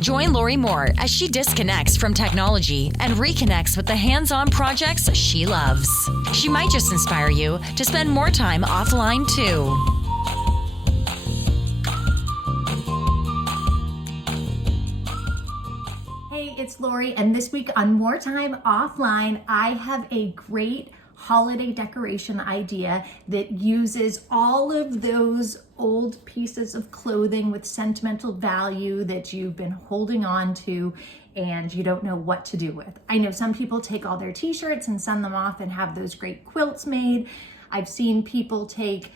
Join Lori Moore as she disconnects from technology and reconnects with the hands-on projects she loves. She might just inspire you to spend more time offline too. Hey, it's Lori, and this week on More Time Offline, I have a great holiday decoration idea that uses all of those old pieces of clothing with sentimental value that you've been holding on to and you don't know what to do with. I know some people take all their t-shirts and send them off and have those great quilts made. I've seen people take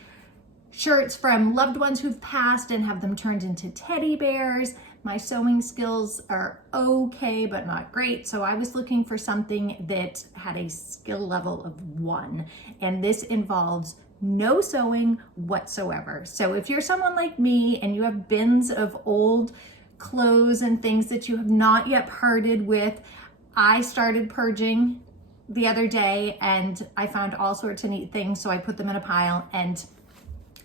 shirts from loved ones who've passed and have them turned into teddy bears. My sewing skills are okay, but not great. So I was looking for something that had a skill level of 1. And this involves no sewing whatsoever. So if you're someone like me and you have bins of old clothes and things that you have not yet parted with, I started purging the other day and I found all sorts of neat things. So I put them in a pile and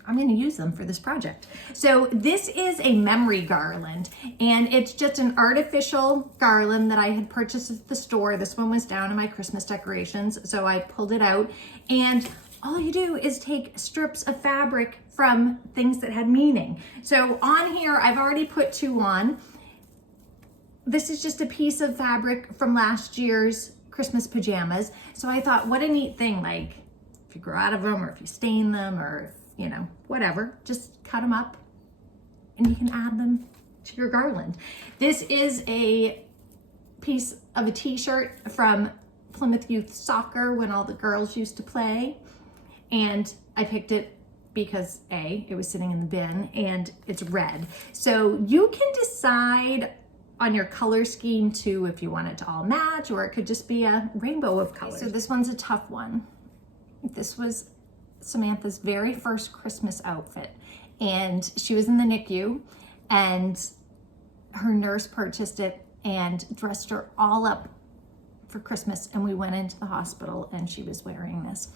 I'm going to use them for this project. So this is a memory garland, and it's just an artificial garland that I had purchased at the store. This one was down in my Christmas decorations, so I pulled it out, and all you do is take strips of fabric from things that had meaning. So on here, I've already put 2 on. This is just a piece of fabric from last year's Christmas pajamas. So I thought, what a neat thing, like if you grow out of them or if you stain them or you know, whatever, just cut them up and you can add them to your garland. This is a piece of a t-shirt from Plymouth Youth Soccer when all the girls used to play. And I picked it because A, it was sitting in the bin and it's red. So you can decide on your color scheme too, if you want it to all match, or it could just be a rainbow of colors. So this one's a tough one. This was Samantha's very first Christmas outfit, and she was in the NICU and her nurse purchased it and dressed her all up for Christmas, and we went into the hospital and she was wearing this.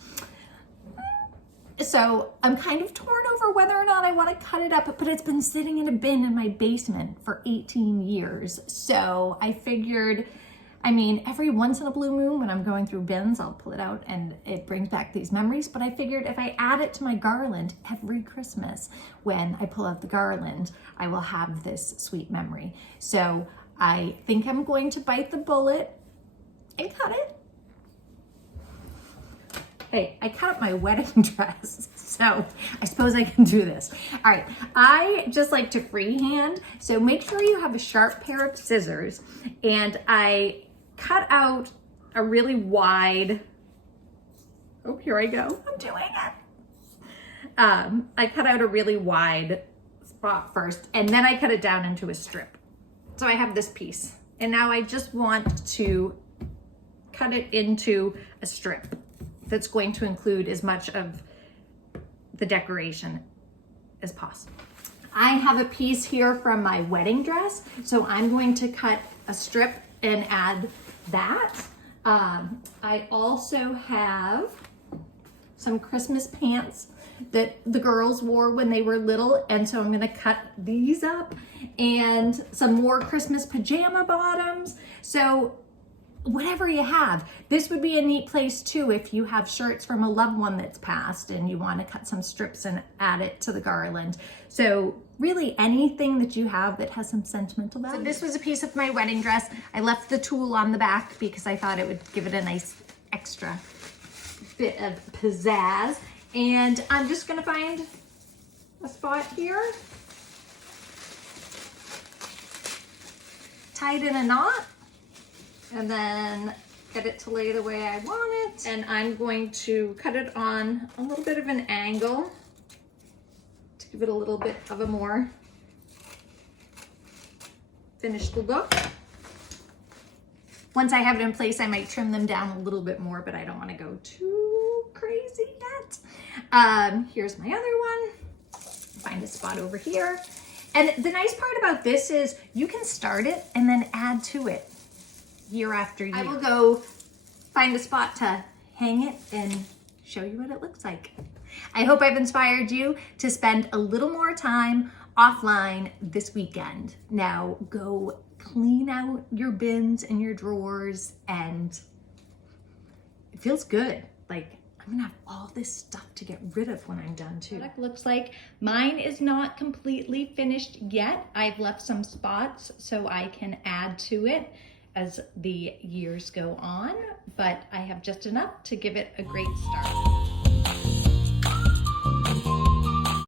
So I'm kind of torn over whether or not I want to cut it up, but it's been sitting in a bin in my basement for 18 years. So I figured, I mean, every once in a blue moon when I'm going through bins, I'll pull it out and it brings back these memories. But I figured if I add it to my garland every Christmas, when I pull out the garland, I will have this sweet memory. So I think I'm going to bite the bullet and cut it. Hey, I cut up my wedding dress, so I suppose I can do this. All right, I just like to freehand, so make sure you have a sharp pair of scissors, and I cut out a really wide, oh, here I go, I'm doing it. I cut out a really wide spot first, and then I cut it down into a strip. So I have this piece, and now I just want to cut it into a strip that's going to include as much of the decoration as possible. I have a piece here from my wedding dress, so I'm going to cut a strip and add that. I also have some Christmas pants that the girls wore when they were little, and so I'm gonna cut these up, and some more Christmas pajama bottoms. So whatever you have. This would be a neat place too if you have shirts from a loved one that's passed and you want to cut some strips and add it to the garland. So really anything that you have that has some sentimental value. So this was a piece of my wedding dress. I left the tulle on the back because I thought it would give it a nice extra bit of pizzazz. And I'm just going to find a spot here, tie it in a knot, and then get it to lay the way I want it. And I'm going to cut it on a little bit of an angle to give it a little bit of a more finished look. Once I have it in place, I might trim them down a little bit more, but I don't want to go too crazy yet. Here's my other one. Find a spot over here. And the nice part about this is you can start it and then add to it year after year. I will go find a spot to hang it and show you what it looks like. I hope I've inspired you to spend a little more time offline this weekend. Now go clean out your bins and your drawers, and it feels good. Like, I'm gonna have all this stuff to get rid of when I'm done too. Product looks like mine is not completely finished yet. I've left some spots so I can add to it as the years go on, but I have just enough to give it a great start.